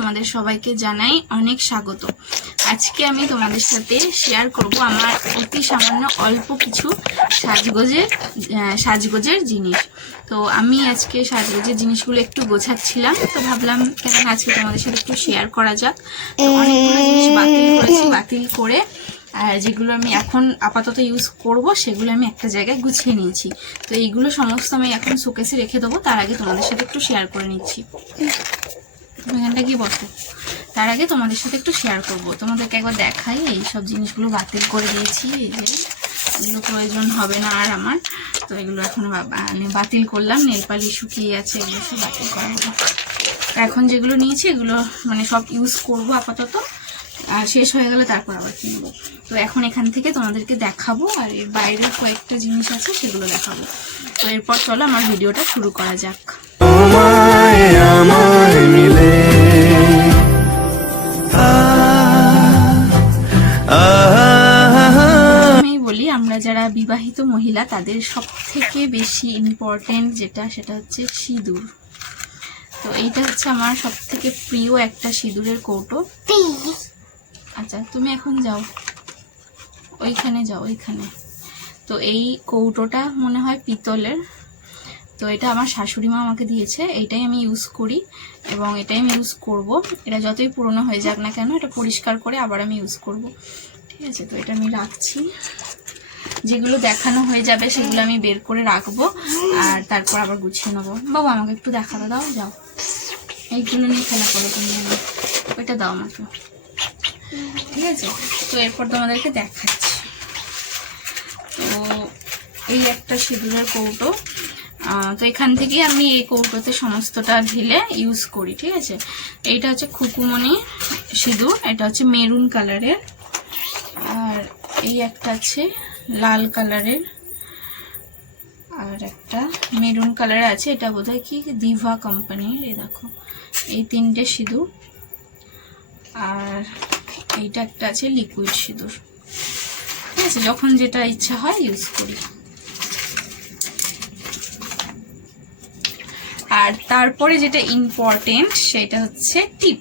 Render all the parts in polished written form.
তোমাদের সবাইকে জানাই অনেক স্বাগত। আজকে আমি তোমাদের সাথে শেয়ার করব আমার অতি সামান্য অল্প কিছু সাজগোজের জিনিস। তো আমি আজকে সাজগোজের জিনিসগুলো একটু গোছাচ্ছিলাম, তো ভাবলাম কেন আজকে তোমাদের সাথে একটু শেয়ার করা যাক। তো অনেকগুলো জিনিস বাতিল করে আর যেগুলো আমি এখন আপাতত ইউজ করব সেগুলো আমি একটা জায়গায় গুছিয়ে নিয়েছি। তো এইগুলো সমস্ত আমি এখন শোকেসে রেখে দেবো, তার আগে তোমাদের সাথে একটু শেয়ার করে নিচ্ছি। এখানটা কি বসো, তার আগে তোমাদের সাথে একটু শেয়ার করব, তোমাদেরকে একবার দেখাই। এই সব জিনিসগুলো বাতিল করে দিয়েছি, এই যে এগুলো প্রয়োজন হবে না আর আমার, তো এগুলো এখন বাতিল করলাম। নেল পালিশ শুকিয়ে আছে, এগুলো সব বাতিল করা হলো। এখন যেগুলো নিয়েছি এগুলো সব ইউজ করব আপাতত, আর শেষ হয়ে গেলে তারপর আবার কিনবো। তো এখন এখান থেকে তোমাদেরকে দেখাবো, আর এর বাইরে কয়েকটা জিনিস আছে সেগুলো দেখাবো। তো এরপর চলো আমার ভিডিওটা শুরু করা যাক। আমি বলি, আমরা যারা বিবাহিত মহিলা তাদের সব থেকে বেশি ইম্পর্টেন্ট সেটা হচ্ছে সিঁদুর। তো এইটা হচ্ছে আমার সব থেকে প্রিয় একটা সিঁদুরের কৌটো। আচ্ছা তুমি এখন যাও, ওইখানে যাও, ওইখানে। তো এই কৌটোটা মনে হয় পিতলের, তো এটা আমার শাশুড়ি মা আমাকে দিয়েছে। এইটাই আমি ইউজ করি এবং এটাই আমি ইউজ করব। এটা যতই পুরনো হয়ে যাক না কেন, এটা পরিষ্কার করে আবার আমি ইউজ করব, ঠিক আছে। তো এটা আমি রাখছি, যেগুলো দেখানো হয়ে যাবে সেগুলো আমি বের করে রাখবো, আর তারপর আবার গুছিয়ে নেবো। বাবা আমাকে একটু দেখাতে দাও, যাও। এইগুলো নিয়ে খেলা করো তুমি, ওইটা দাও আমাকে, ঠিক আছে। তো এরপর তোমাদেরকে দেখাচ্ছি। তো এই একটা সিঁদুরের কৌটো, তো এখান থেকে আমি এই কৌটোতে সমস্তটা ঢেলে ইউজ করি, ঠিক আছে। এইটা হচ্ছে খুকুমনি সিঁদুর, এটা হচ্ছে মেরুন কালারের, আর এই একটা আছে লাল কালারের, আর একটা মেরুন কালারের আছে, এটা বোধহয় কি দিভা কোম্পানির। এই দেখো এই তিনটে সিঁদুর, আর এইটা একটা আছে লিকুইড সিঁদুর, ঠিক আছে। যখন যেটা ইচ্ছা হয় ইউজ করি। আর তারপরে যেটা ইম্পর্টেন্ট সেটা হচ্ছে টিপ।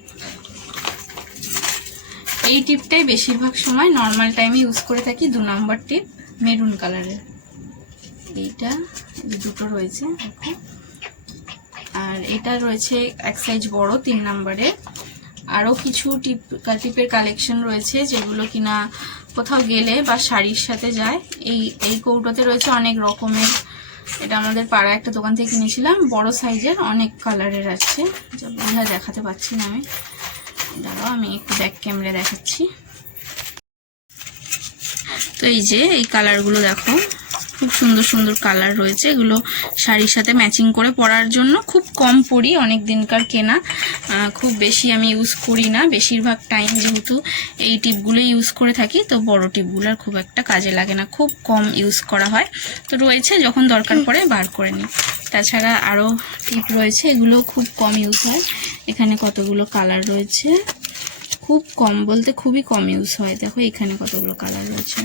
এই টিপটাই বেশিরভাগ সময় নর্মাল টাইমে ইউজ করে থাকি, 2 নম্বর টিপ মেরুন কালারের। এইটা দুটো রয়েছে দেখো, আর এটা রয়েছে এক সাইজ বড় 3 নম্বরের। আরও কিছু টিপের কালেকশন রয়েছে যেগুলো কিনা কোথাও গেলে বা শাড়ির সাথে যায়। এই কৌটোতে রয়েছে অনেক রকমের, এটা আমাদের পাড়ায় একটা দোকান থেকে কিনেছিলাম, বড় সাইজের অনেক কালারের আছে, যা বোঝা দেখাতে পাচ্ছি না আমি। দাঁড়াও আমি একটু ব্যাক ক্যামেরা দেখাচ্ছি। তো এই যে এই কালারগুলো দেখো, খুব সুন্দর সুন্দর কালার রয়েছে। এগুলো শাড়ির সাথে ম্যাচিং করে পরার জন্য খুব কম পরি, অনেক দিনকার কেনা, খুব বেশি আমি ইউজ করি না। বেশিরভাগ টাইম যেহেতু এই টিপগুলো ইউজ করে থাকি, তো বড় টিপগুলোর খুব একটা কাজে লাগে না, খুব কম ইউজ করা হয়। তো রয়েছে, যখন দরকার পড়ে বার করে নিই। তাছাড়া আরও টিপ রয়েছে, এগুলো খুব কম ইউজ হয়। এখানে কতগুলো কালার রয়েছে, খুব কম বলতে খুবই কম ইউজ হয়। দেখো এখানে কতগুলো কালার রয়েছে।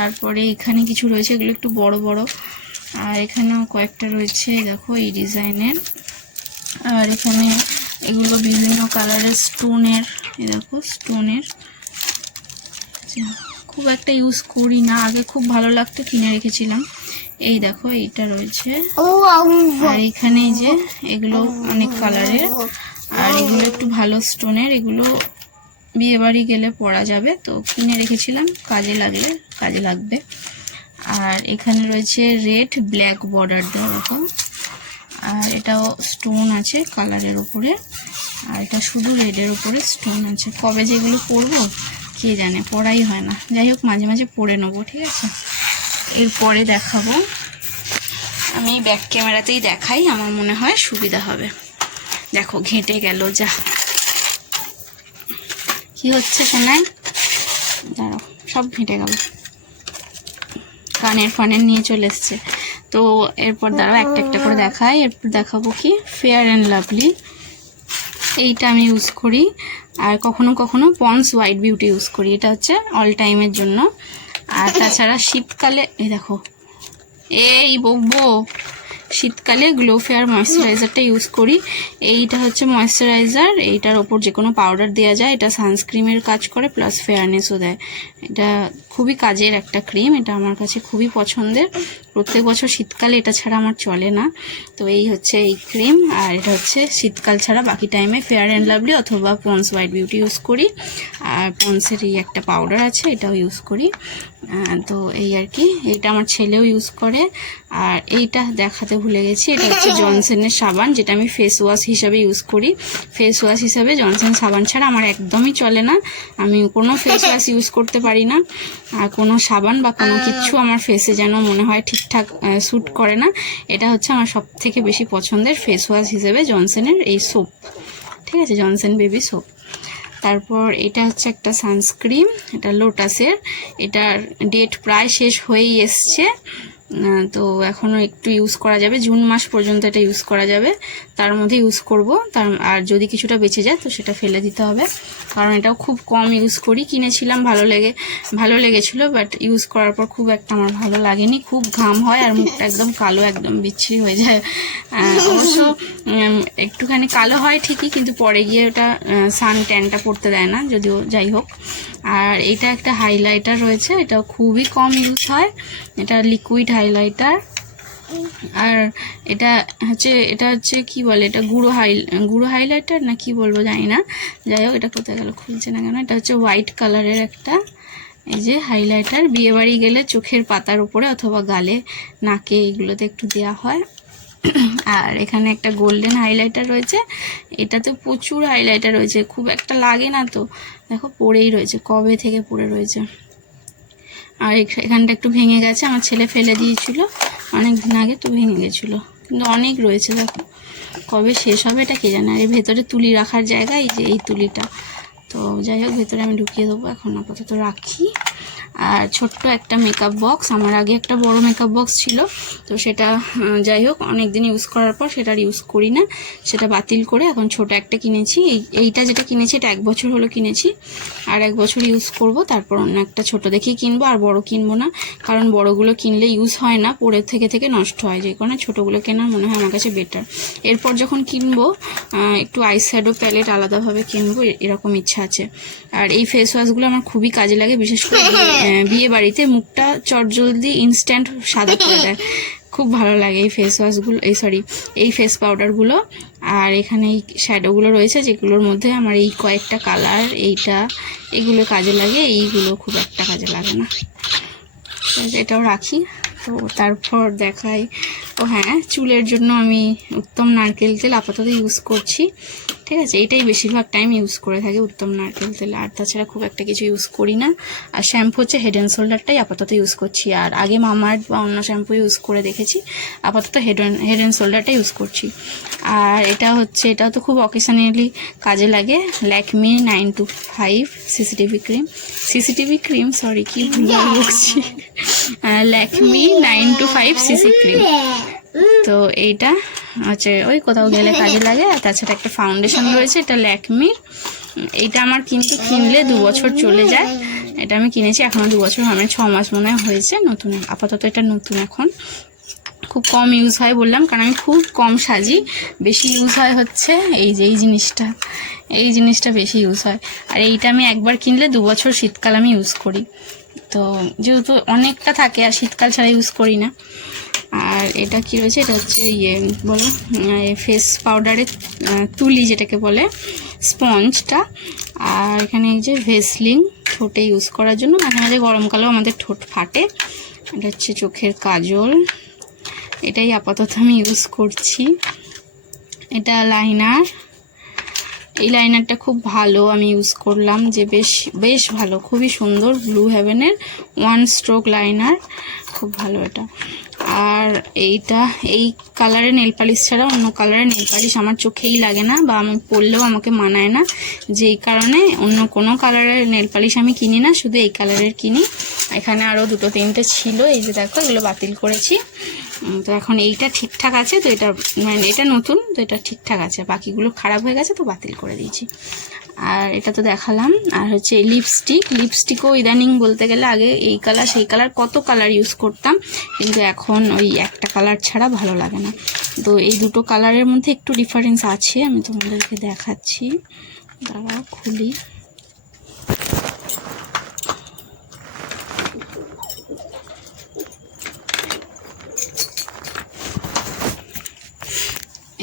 তারপরে এখানে কিছু রয়েছে, এগুলো একটু বড় বড়, আর এখানেও কয়েকটা রয়েছে দেখো এই ডিজাইনের। আর এখানে এগুলো বিভিন্ন কালারের স্টোনের, এই দেখো স্টোনের। খুব একটা ইউজ করি না, আগে খুব ভালো লাগতো, কিনে রেখেছিলাম। এই দেখো এইটা রয়েছে, আর এখানে যে এগুলো অনেক কালারের, আর এগুলো একটু ভালো স্টোনের, এগুলো বিয়ে বাড়ি গেলে পরা যাবে, তো কিনে রেখেছিলাম, কাজে লাগবে। আর এখানে রয়েছে রেড ব্ল্যাক বর্ডার দেওয়া এরকম, আর এটাও স্টোন আছে কালারের উপরে, আর এটা শুধু রেডের উপরে স্টোন আছে। কবে যেগুলো পরবো কে জানে, পরাই হয় না। যাই হোক মাঝে মাঝে পরে নেবো, ঠিক আছে। এরপরে দেখাবো, আমি ব্যাক ক্যামেরাতেই দেখাই, আমার মনে হয় সুবিধা হবে। দেখো ঘেঁটে গেল, যা কি হচ্ছে শোনাই, দাঁড়াও সব ঘেঁটে গেল, কানের নিয়ে চলে এসছে। তো এরপর দাঁড়াও একটা একটা করে দেখাই। এরপর দেখাবো কি ফেয়ার অ্যান্ড লাভলি, এইটা আমি ইউজ করি। আর কখনো কখনো পন্স হোয়াইট বিউটি ইউজ করি, এটা হচ্ছে অল টাইমের জন্য। আর তাছাড়া শীতকালে এই দেখো, এই বকবো, শীতকালে গ্লো ফেয়ার ময়েশ্চারাইজারটা ইউজ করি। এইটা হচ্ছে ময়েশ্চারাইজার, এইটার ওপর যে কোনো পাউডার দেওয়া যায়। এটা সানস্ক্রিমের কাজ করে প্লাস ফেয়ারনেসও দেয়। এটা খুবই কাজের একটা ক্রিম, এটা আমার কাছে খুবই পছন্দের। প্রত্যেক বছর শীতকালে এটা ছাড়া আমার চলে না। তো এই হচ্ছে এই ক্রিম, আর এটা হচ্ছে শীতকাল ছাড়া বাকি টাইমে ফেয়ার অ্যান্ড লাভলি অথবা পন্স হোয়াইট বিউটি ইউজ করি। আর পন্সের এই একটা পাউডার আছে, এটাও ইউজ করি। তো এই আর কি, এটা আমার ছেলেও ইউজ করে। আর এইটা দেখাতে ভুলে গেছি, এটা হচ্ছে জনসনের সাবান, যেটা আমি ফেস ওয়াশ হিসাবে ইউজ করি। ফেস ওয়াশ হিসাবে জনসন সাবান ছাড়া আমার একদমই চলে না। আমি কোনো ফেস ওয়াশ ইউজ করতে পারি না, আর কোনো সাবান বা কোনো কিছু আমার ফেসে যেন মনে হয় ঠিকঠাক স্যুট করে না। এটা হচ্ছে আমার সব থেকে বেশি পছন্দের ফেস ওয়াশ হিসেবে জনসনের এই সোপ, ঠিক আছে, জনসন বেবি সোপ। তারপর এটা হচ্ছে একটা সানস্ক্রিন, এটা লোটাসের। এটার ডেট প্রায় শেষ হয়েই এসছে, তো এখনও একটু ইউজ করা যাবে, জুন মাস পর্যন্ত এটা ইউজ করা যাবে, তার মধ্যে ইউজ করব। আর যদি কিছুটা বেঁচে যায় তো সেটা ফেলে দিতে হবে, কারণ এটাও খুব কম ইউজ করি। কিনেছিলাম, ভালো লেগেছিলো, বাট ইউজ করার পর খুব একটা আমার ভালো লাগেনি। খুব ঘাম হয় আর মুখটা একদম কালো, একদম বিচ্ছিরি হয়ে যায়। অবশ্য একটুখানি কালো হয় ঠিকই, কিন্তু পরে গিয়ে ওটা সান ট্যানটা পড়তে দেয় না, যদিও যাই হোক। আর এটা একটা হাইলাইটার রয়েছে, এটাও খুবই কম ইউজ হয়, এটা লিকুইড হাইলাইটার। আর এটা হচ্ছে কি বলে, এটা গুঁড়ো হাইলাইটার না কি বলবো জানি না, যাই হোক। এটা কোথায় গেল, খুলছে না কেন। এটা হচ্ছে হোয়াইট কালারের একটা এই যে হাইলাইটার, বিয়েবাড়ি গেলে চোখের পাতার উপরে অথবা গালে, নাকে, এগুলোতে একটু দেওয়া হয়। আর এখানে একটা গোল্ডেন হাইলাইটার রয়েছে, এটাতে প্রচুর হাইলাইটার রয়েছে, খুব একটা লাগে না তো, দেখো পড়েই রয়েছে, কবে থেকে পড়ে রয়েছে। আর এখানটা একটু ভেঙে গেছে, আমার ছেলে ফেলে দিয়েছিল অনেক দিন আগে, তো ভেঙে গেছিলো, কিন্তু অনেক রয়েছে, দেখো কবে শেষ হবে এটা কে জানে। আর এর ভেতরে তুলি রাখার জায়গা, এই যে এই তুলিটা, তো যাই হোক ভেতরে আমি ঢুকিয়ে দেবো, এখন আপাতত রাখি। আর ছোট্ট একটা মেকআপ বক্স, আমার আগে একটা বড় মেকআপ বক্স ছিল, তো সেটা যাই হোক অনেক দিন ইউজ করার পর সেটা আর ইউজ করি না, সেটা বাতিল করে এখন ছোট একটা কিনেছি। এইটা যেটা কিনেছি এটা 1 বছর হলো কিনেছি, আর 1 বছর ইউজ করব, তারপর অন্য একটা ছোট দেখেই কিনবো। আর বড় কিনবো না, কারণ বড়গুলো কিনলে ইউজ হয় না, পরে থেকে নষ্ট হয়, যে কারণে ছোটোগুলো কেনা মনে হয় আমার কাছে বেটার। এরপর যখন কিনবো একটু আই শ্যাডো প্যালেট আলাদাভাবে কিনবো, এরকম ইচ্ছা আছে। আর এই ফেস ওয়াশগুলো আমার খুবই কাজে লাগে, বিশেষ করে বিয়ে বাড়িতে মুখটা চটজলদি ইনস্ট্যান্ট সাদা করে দেয়, খুব ভালো লাগে এই ফেস ওয়াশগুলো, এই ফেস পাউডারগুলো। আর এখানে এই শ্যাডোগুলো রয়েছে, যেগুলোর মধ্যে আমার এই কয়েকটা কালার, এগুলো কাজে লাগে, এইগুলো খুব একটা কাজে লাগে না, এটাও রাখি। তো তারপর দেখাই, ও হ্যাঁ, চুলের জন্য আমি উত্তম নারকেল তেল আপাতত ইউজ করছি, ঠিক আছে, এটাই বেশিরভাগ টাইম ইউজ করে থাকি, উত্তম নারকেল তেল, আর তাছাড়া খুব একটা কিছু ইউজ করি না। আর শ্যাম্পু হচ্ছে হেড অ্যান্ড শোল্ডারটাই আপাতত ইউজ করছি, আর আগে মামাআর্থ বা অন্য শ্যাম্পু ইউজ করে দেখেছি, আপাতত হেড অ্যান্ড শোল্ডারটাই ইউজ করছি। আর এটাও তো খুব অকেশনালি কাজে লাগে, ল্যাকমি 925 সিসিটিভি ক্রিম, সরি কি ভুল বলছি, ল্যাকমি 925 সিসি ক্রিম। তো এইটা হচ্ছে ওই কোথাও গেলে কাজে লাগে। আর তাছাড়া একটা ফাউন্ডেশন রয়েছে, এটা ল্যাকমির, এইটা আমার কিন্তু কিনলে 2 বছর চলে যায়, এটা আমি কিনেছি এখনও 2 বছর হয়, 6 মাস মনে হয়েছে নতুন, আপাতত এটা নতুন, এখন খুব কম ইউজ হয় বললাম, কারণ আমি খুব কম সাজি, বেশি ইউজ হয় হচ্ছে এই যে এই জিনিসটা বেশি ইউজ হয়। আর এইটা আমি একবার কিনলে 2 বছর শীতকাল আমি ইউজ করি, তো যেহেতু অনেকটা থাকে আর শীতকাল ছাড়া ইউজ করি না। আর এটা কি রয়েছে, এটা হচ্ছে বলো ফেস পাউডারের তুলি যেটাকে বলে, স্পঞ্জটা। আর এখানে এই যে ভেসলিন ঠোঁটে ইউজ করার জন্য, মাঝে মাঝে গরমকালেও আমাদের ঠোঁট ফাটে। এটা হচ্ছে চোখের কাজল, এটাই আপাতত আমি ইউজ করছি। এটা লাইনার, এই লাইনারটা খুব ভালো, আমি ইউজ করলাম, যে বেশ ভালো, খুবই সুন্দর, ব্লু হেভেনের 1 স্ট্রোক লাইনার, খুব ভালো এটা। আর এই কালারের নেল পালিশ ছাড়া অন্য কালারের নেল পালিশ আমার চোখেই লাগে না, বা আমি পরলেও আমাকে মানায় না, যেই কারণে অন্য কোনো কালারের নেল পালিশ আমি কিনি না, শুধু এই কালারের কিনি। এখানে আরও 2-3টে ছিল, এই যে দেখো, এগুলো বাতিল করেছি। তো এখন এইটা ঠিকঠাক আছে, তো এটা নতুন, তো এটা ঠিকঠাক আছে, বাকিগুলো খারাপ হয়ে গেছে, তো বাতিল করে দিয়েছি। আর এটা তো দেখালাম। আর হচ্ছে লিপস্টিকও ইদানিং বলতে গেলে আগে এই কালার সেই কালার কত কালার ইউজ করতাম, কিন্তু এখন ওই একটা কালার ছাড়া ভালো লাগে না। তো এই দুটো কালারের মধ্যে একটু ডিফারেন্স আছে, আমি তোমাদেরকে দেখাচ্ছি, দাঁড়াও খুলি।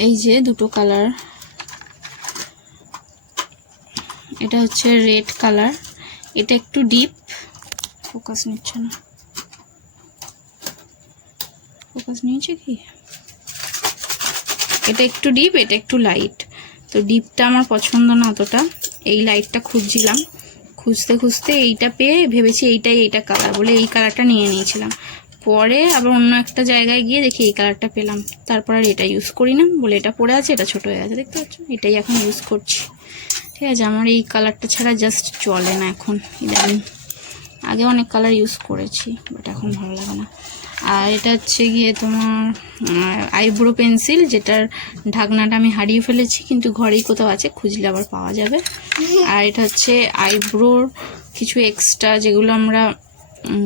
এই যে দুটো কালার, এটা হচ্ছে রেড কালার, এটা একটু ডিপ, ফোকাস নিচ্ছে না, ফোকাস নিয়েছে কি, এটা একটু ডিপ এটা একটু লাইট। তো ডিপটা আমার পছন্দ না অতটা, এই লাইটটা খুঁজছিলাম, খুঁজতে খুঁজতে এইটা পেয়ে ভেবেছি এইটা কালার বলে এই কালারটা নিয়ে নিয়েছিলাম। পরে আবার অন্য একটা জায়গায় গিয়ে দেখি এই কালারটা পেলাম, তারপর আর এটা ইউজ করি না বলে এটা পড়ে আছে, এটা ছোট হয়ে আছে, দেখতে পাচ্ছ, এটাই এখন ইউজ করছি। ঠিক আছে, আমার এই কালারটা ছাড়া জাস্ট চলে না এখন ইদানিং, আগে অনেক কালার ইউজ করেছি বাট এখন ভালো লাগে না। আর এটা হচ্ছে গিয়ে তোমার আইব্রো পেন্সিল, যেটার ঢাকনাটা আমি হারিয়ে ফেলেছি, কিন্তু ঘরেই কোথাও আছে, খুঁজলে আবার পাওয়া যাবে। আর এটা হচ্ছে আইব্রোর কিছু এক্সট্রা, যেগুলো আমরা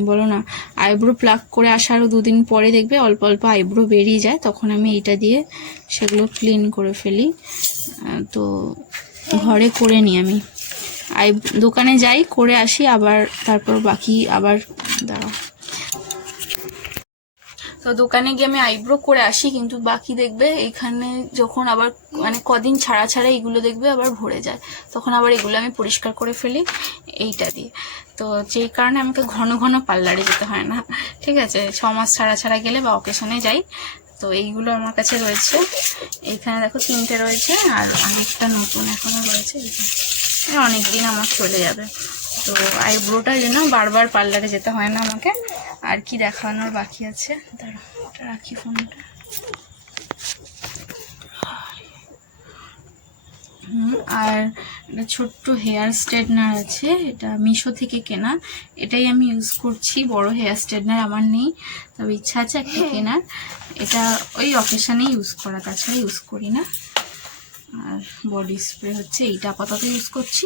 বলো না আইব্রো প্লাক করে আসারও 2 দিন পরে দেখবে অল্প অল্প আইব্রো বেরিয়ে যায়, তখন আমি এইটা দিয়ে সেগুলো ক্লিন করে ফেলি। তো ঘরে করে নিই আমি, দোকানে যাই করে আসি, আবার তারপর বাকি আবার দাঁড়াও। তো দোকানে গিয়ে আমি আইব্রো করে আসি, কিন্তু বাকি দেখবে এখানে যখন আবার মানে কদিন ছাড়া ছাড়া এগুলো দেখবে আবার ভরে যায়, তখন আবার এগুলো আমি পরিষ্কার করে ফেলি এইটা দিয়ে। তো যেই কারণে আমাকে ঘন ঘন পার্লারে যেতে হয় না, ঠিক আছে, 6 মাস ছাড়া ছাড়া গেলে বা অকেশনে যাই। তো এইগুলো আমার কাছে রয়েছে, এইখানে দেখো 3টে রয়েছে, আর আরেকটা নতুন এখনো রয়েছে, অনেক দিন আমার চলে যাবে। তো আইব্রোটার জন্য বারবার পার্লারে যেতে হয় না আমাকে। আর কি দেখানোর বাকি আছে, দাঁড়াও রাখি ফোনটা। আর একটা ছোট্ট হেয়ার স্ট্রেটনার আছে, এটা মিশো থেকে কেনা, এটাই আমি ইউজ করছি। বড় হেয়ার স্ট্রেটনার আমার নেই, তবে ইচ্ছা আছে একটা কেনার, এটা ওই অকেশনেই ইউজ করা, তাছাড়া ইউজ করি না। আর বডি স্প্রে হচ্ছে এইটা আপাতত ইউজ করছি,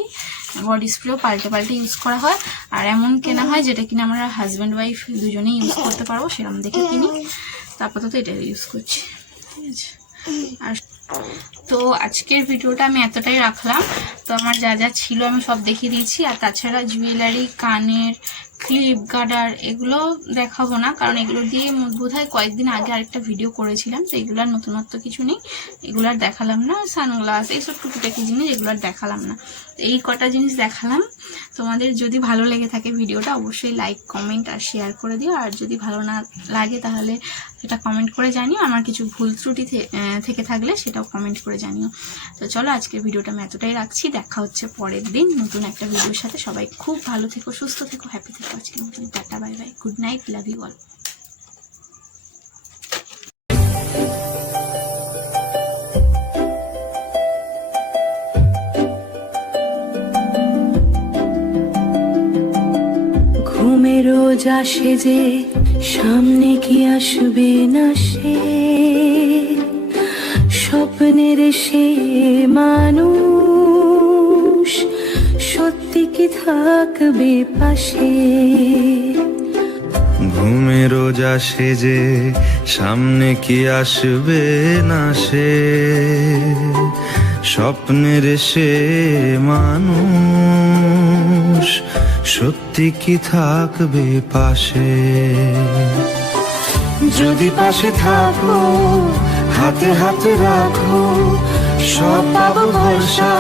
বডি স্প্রেও পাল্টে পাল্টে ইউজ করা হয়, আর এমন কেনা হয় যেটা কিনা আমরা হাজব্যান্ড ওয়াইফ দুজনেই ইউজ করতে পারবো, সেরকম দেখে কিনি। তো আপাতত এটা ইউজ করছি, ঠিক আছে। আর তো আজকের ভিডিওটা আমি এতটাই রাখলাম। তো আমার যা যা ছিল আমি সব দেখিয়ে দিয়েছি, আর তাছাড়া জুয়েলারি, কানের ক্লিপ, গার্ডার এগুলো দেখাবো না, কারণ এগুলো দিয়ে বোধহয় কয়েকদিন আগে আরেকটা ভিডিও করেছিলাম, তো এগুলোর নতুনত্ব কিছু নেই, এগুলার দেখালাম না। সানগ্লাস এইসব টুকিটাকি জিনিস এগুলোর দেখালাম না, এই কটা জিনিস দেখালাম। তোমাদের যদি ভালো লেগে থাকে ভিডিওটা অবশ্যই লাইক, কমেন্ট আর শেয়ার করে দিও, আর যদি ভালো না লাগে তাহলে সেটা কমেন্ট করে জানিও, আমার কিছু ভুল ত্রুটি থেকে থাকলে সেটাও কমেন্ট করে জানিও। তো চলো আজকের ভিডিওটা আমি এতটাই রাখছি, দেখা হচ্ছে পরের দিন নতুন একটা ভিডিওর সাথে। সবাই খুব ভালো থেকো, সুস্থ থেকো, হ্যাপি থেকো। আজকের মতন tata, bye bye, good night, love you all. রোজ আসে যে সামনে কি আসবে না সে, স্বপ্নের সে মানুষ সত্যি কি থাকবে পাশে। ঘুমে রোজ আসে যে সামনে কি আসবে না সে, স্বপ্নের সে মানুষ সত্যি কি থাকবে পাশে। যদি পাশে থাকো হাতে হাতে রাখো, সব পাবো ভরসা।